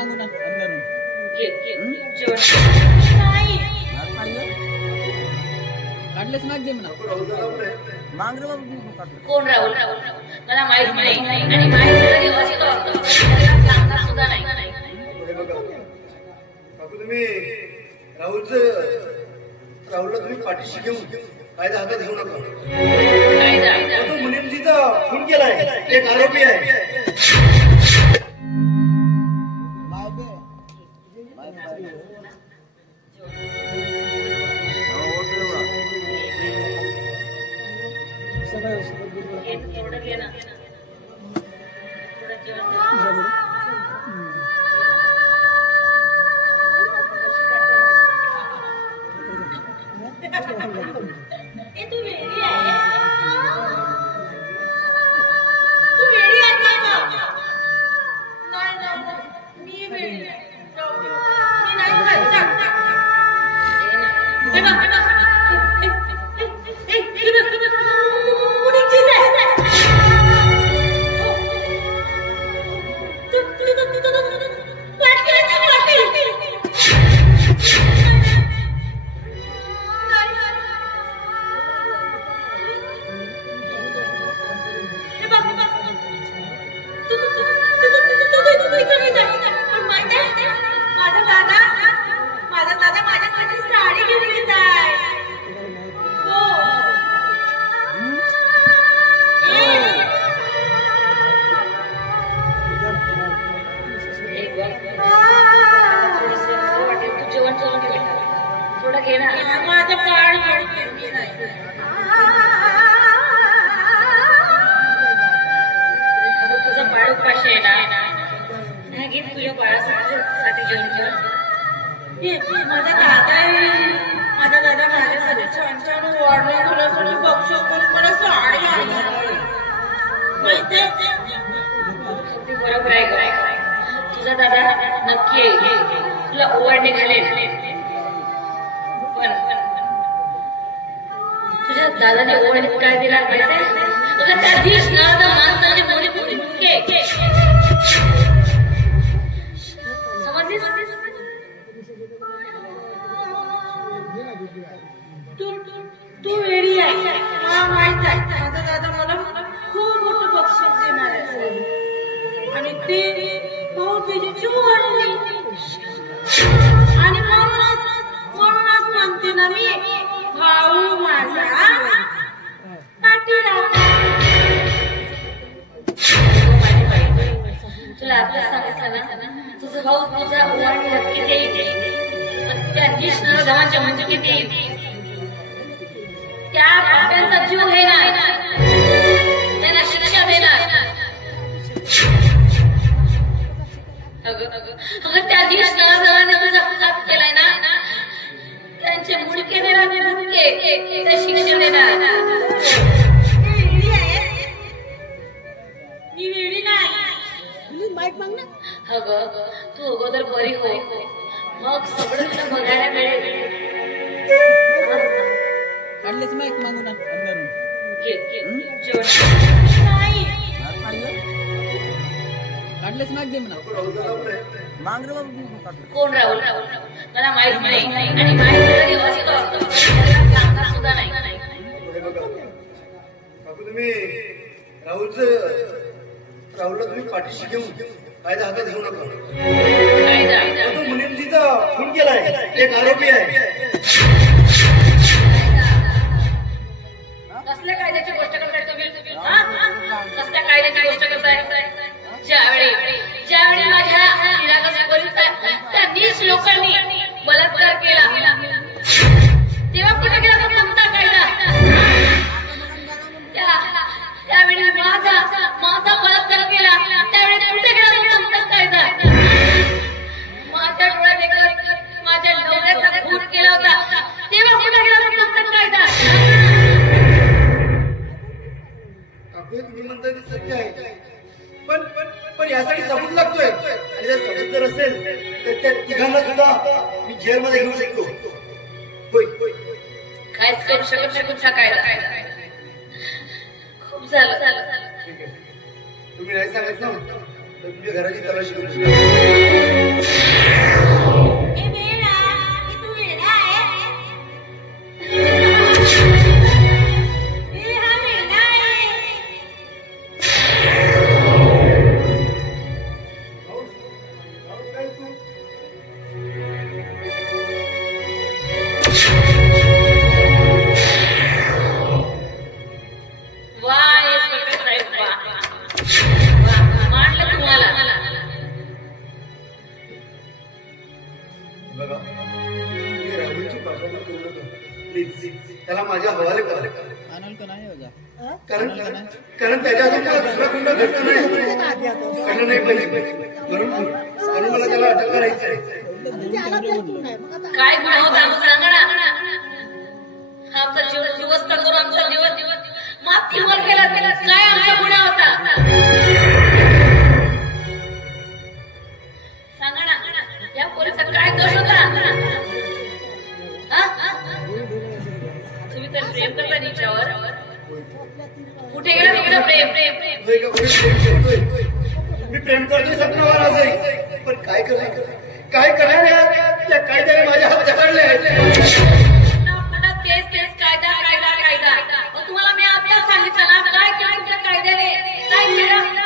मागू ना अंदरून काढलेच माग दे म्हणा माग रे कोण राहुल मला माहित नाही आणि माहित जरी असतं सांगता सुद्धा नाही काकू तुम्ही राहुलला तुम्ही पाठीशी घेऊन कायदा हातात घेऊ नका मुनीमजीचा खून केलाय एक आरोपी आहे तुझा दादा नक्की तुला ओवाळणे घालेल पण तुझ्या दादाने ओवाळणे काय दिला माहिती तुझा त्या दिवस नादा माणसाने मोठी मोठी मुके समजलीस तू वेडी आहे मला माहित आहे माझा दादा मला खूप मोठं बक्षीस देणार आहे आणि ते भाऊबीजेची ओवाळणी आणि म्हणूनच म्हणते ना मी भाऊ माझा पाठीला तुला आता सांगितलं ना तुझा भाऊ तुझा ओवाळणी नक्की देईल त्या कृष्ण गावाच्या म्हणजे देईल त्या पाप्यांचा जीव घेणार त्यांना शिक्षा देणार अगं त्या दिवस नवराने तुझा अपघात केलाय ना त्यांचे मुलके देणार मुलके ते शिक्षा देणार मी वेळी नाही माईक माग ना अगं तू अगोदर बरी हो मग सगळं तुला बघायला मिळेल काढलेच माईक मागू ना अंदरून काढलेच माग दे म्हणा माग रे कोण राहुल मला माहित नाही आणि माहित जरी असतं सांगता सुद्धा नाही काकू तुम्ही राहुलला तुम्ही पाठीशी घेऊन कायदा हातात घेऊ नका मुनीमजीचा खून केलाय एक आरोपी आहे कसल्या कायद्याची गोष्ट करताय तुम्ही कसल्या कायद्याची गोष्ट करताय ज्यावेळी माझ्या त्या नीच लोकांनी बलात्कार केला तेव्हा कुठे गेला तो तुमचा कायदा त्यावेळी माझा बलात्कार केला त्यावेळी कुठे गेला तो तुमचा कायदा माझ्या डोळ्यात माझ्या नवऱ्याचा खून केला होता तेव्हा कुठे गेला तो तुमचा कायदा तुम्ही म्हणताय ते सत्य आहे पण यासाठी सबूत लागतोय आणि जर सबूत जर असेल तर त्या तिघांना सुद्धा मी जेलमध्ये घेऊ शकतो काहीच करू शकत नाही तुमचा कायदा खूप झालं तुम्ही नाही सांगत ना तर तुमच्या घराची तलाशी करू शकतो बघा तुम्ही राहुलची पाठवण करू नका प्लीज त्याला माझ्या हवाले करा आणाल का नाही होता कारण त्याच्या हातून मला दुसरा गुन्हा घडला नाही म्हणून मला त्याला अटक करायची आहे. काय गुन्हा होता सांगा ना. आमचा जीवच तर करू आमचा जीवन मातीवर गेला काय आमचा गुन्हा होता सांगा ना. या पोरीचा काय दोष होता. तुम्ही तर प्रेम करता तिच्यावर. कुठे गेला तिकडे प्रेम. मी प्रेम करतोय सपनावर आजही पण काय करणार त्या कायद्याने माझ्या हात पकडले. तेच कायदा. तुम्हाला मी आता सांगितलं ना काय केलं त्या कायद्याने काय केलं.